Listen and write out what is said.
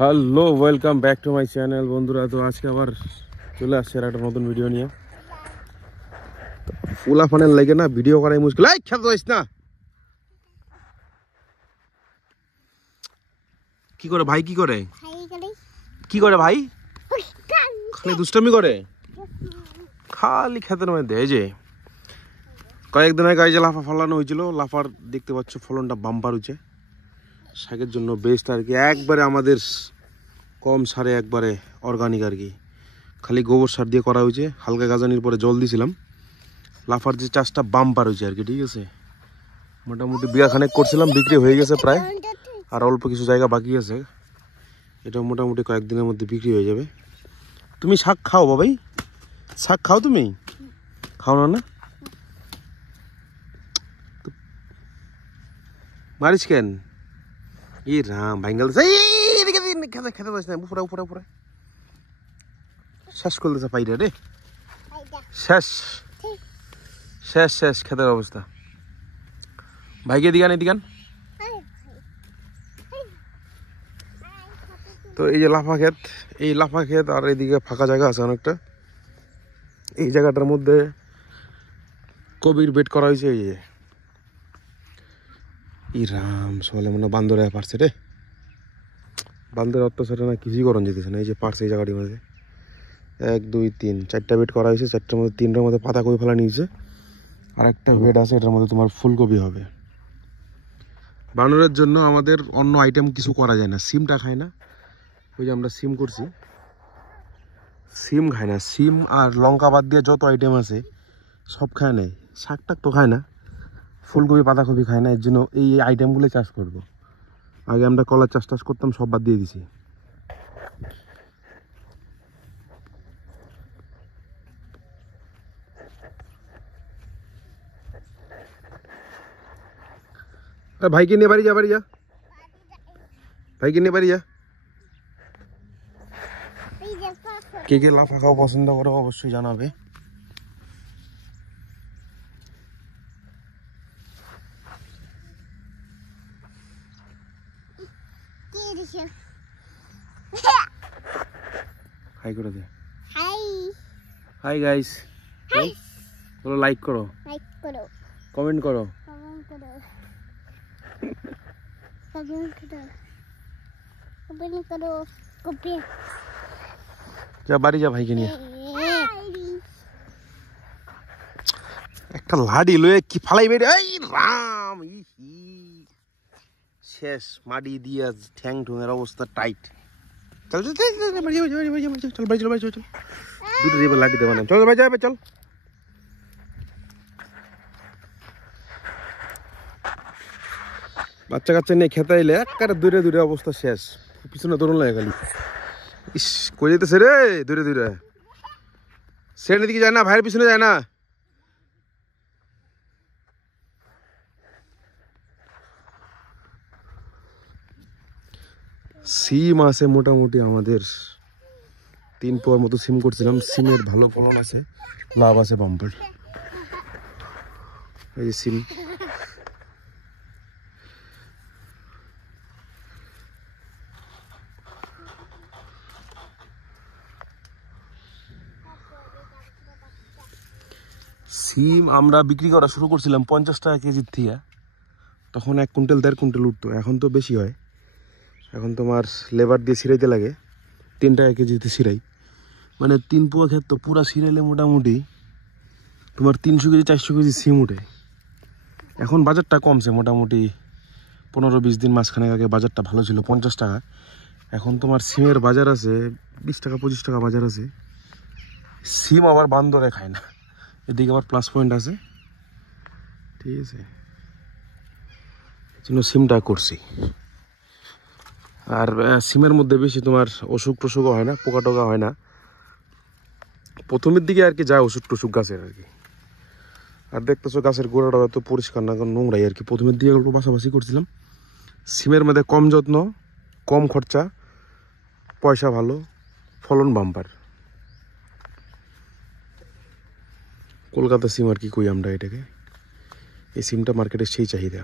Hello, welcome back to my channel বন্ধুরা। তো আজকে আবার চলে আসছে আর একটা নতুন ভিডিও নিয়ে। ফুলা ফানের লাগে না ভিডিও করাই মুশকিল। এই খেতে যাইস না। কি করে ভাই? কি করে কি করে ভাই? খালি দুষ্টামি করে, খালি খেতের মধ্যে। এই যে কয়েকদিন আগে এই যে লাফা ফলানো হয়েছিল, লাফার দেখতে পাচ্ছ ফলনটা বাম্পার হচ্ছে। শাকের জন্য বেস্ট আর কি, একবারে আমাদের কম সারে, একবারে অর্গানিক আর কি। খালি গোবর সার দিয়ে করা হয়েছে, হালকা গাজানির পরে জল দিয়েছিলাম। লাফার যে চাষটা বাম্পার হয়েছে আর কি, ঠিক আছে। মোটামুটি বিঘাখানেক করছিলাম, বিক্রি হয়ে গেছে প্রায়, আর অল্প কিছু জায়গা বাকি আছে। এটা মোটামুটি কয়েকদিনের মধ্যে বিক্রি হয়ে যাবে। তুমি শাক খাও বাবাই? শাক খাও তুমি? খাও না? না মারিস কেন? ই রাম ভাঙ্গাল খেতে খেতে যাস না, উপরে উপরে উপরে শেষ করতেছে পাইরা রে। শেষ শেষ শেষ খেতের অবস্থা। ভাইকে দিগান এদিগান। তো এই যে লাফা ক্ষেত, এই লাফা ক্ষেত আর এইদিকে ফাঁকা জায়গা আছে অনেকটা। এই জায়গাটার মধ্যে কবির বেড করা হয়েছে। এই যে ই রাম সকালে মনে বান্দরে পারছে রে, বান্দরের অত্যাচারে না কিছুই করণ যেতেছে না। এই যে পারছে এই জায়গাটির মধ্যে 1 2 3 4টা বেড করা হয়েছে। 4টার মধ্যে 3টার মধ্যে পাতাকপি ফেলা নিয়েছে, আর একটা বেড আছে এটার মধ্যে তোমার ফুলকপি হবে। বানরের জন্য আমাদের অন্য আইটেম কিছু করা যায় না। সিমটা খায় না, ওই যে আমরা সিম করছি, সিম খায় না। সিম আর লঙ্কা বাদ দিয়ে যত আইটেম আছে সব খায় নাই। শাক টাক তো খায় না, ফুলকপি পাতাকপি খায় না। এর জন্য এই আইটেমগুলো চাষ করব। আগে আমরা কলার চাষ টাস করতাম, সব বাদ দিয়ে দিছি। ভাইকে নিয়ে বাড়ি যা, বাড়ি যা, ভাইকে নিয়ে বাড়ি যা। কে কে লাফা খাওয়া পছন্দ করো অবশ্যই জানাবে। হাই করে দে। হাই হাই গাইস, বলো লাইক করো, লাইক করো, কমেন্ট করো, কমেন্ট করো, কমেন্ট করো, কমেন্ট করো, কপি। যা বাড়ি যা ভাইকে নিয়ে। একটা লাডি লয়ে কি ফালাই বেড়ে। এই রাম, শেষ মাটি দিয়ে ঠ্যাং ঠুঙের অবস্থা টাইট। চল চল চল বাড়ি চল, বাড়ি চল, বাড়ি চল, চল। দুটো দিয়ে লাঠি দেবো না, চল ভাই যাবে, চল। বাচ্চা কাচ্চা নিয়ে খেতে এলে একবারে দূরে দূরে অবস্থা শেষ। পিছনে দৌড়ন লাগে খালি। ইস কই যেতেছে রে দূরে দূরে। সেনের দিকে যায় না, ভাইয়ের পিছনে যায় না। সিম আছে মোটামুটি আমাদের 3 পোয়ার মতো সিম করছিলাম। সিমের ভালো ফলন আছে, লাভ আছে বাম্পার। এই যে সিম, সিম আমরা বিক্রি করা শুরু করছিলাম 50 টাকা কেজির থেকে। তখন 1 কুইন্টাল 1.5 কুইন্টাল উঠতো, এখন তো বেশি হয়। এখন তোমার লেবার দিয়ে ছিঁড়াইতে লাগে, 3 টাকা কেজিতে ছিঁড়াই। মানে 3 পোয়া ক্ষেত তো পুরা ছিঁড়াইলে মোটামুটি তোমার 300 কেজি 400 কেজি সিম উঠে। এখন বাজারটা কমছে, মোটামুটি 15-20 দিন মাঝখানে আগে বাজারটা ভালো ছিল 50 টাকা। এখন তোমার সিমের বাজার আছে 20 টাকা 25 টাকা বাজার আছে। সিম আবার বান্দরে খায় না, এদিকে আবার প্লাস পয়েন্ট আছে, ঠিক আছে। এই জন্য সিমটা করছি। আর সিমের মধ্যে বেশি তোমার অসুখ টসুখও হয় না, পোকা টোকা হয় না। প্রথমের দিকে আর কি যায় ওষুধ টসুখ গাছের আর কি। আর দেখতেছো গাছের গোড়াটা তো পরিষ্কার না, কারণ নোংরাই আর কি। প্রথমের দিকে একটু বাছাবাছি করছিলাম। সিমের মধ্যে কম যত্ন, কম খরচা, পয়সা ভালো, ফলন বাম্পার। কলকাতা সিম আর কি কই আমরা এটাকে। এই সিমটা মার্কেটে সেই চাহিদা।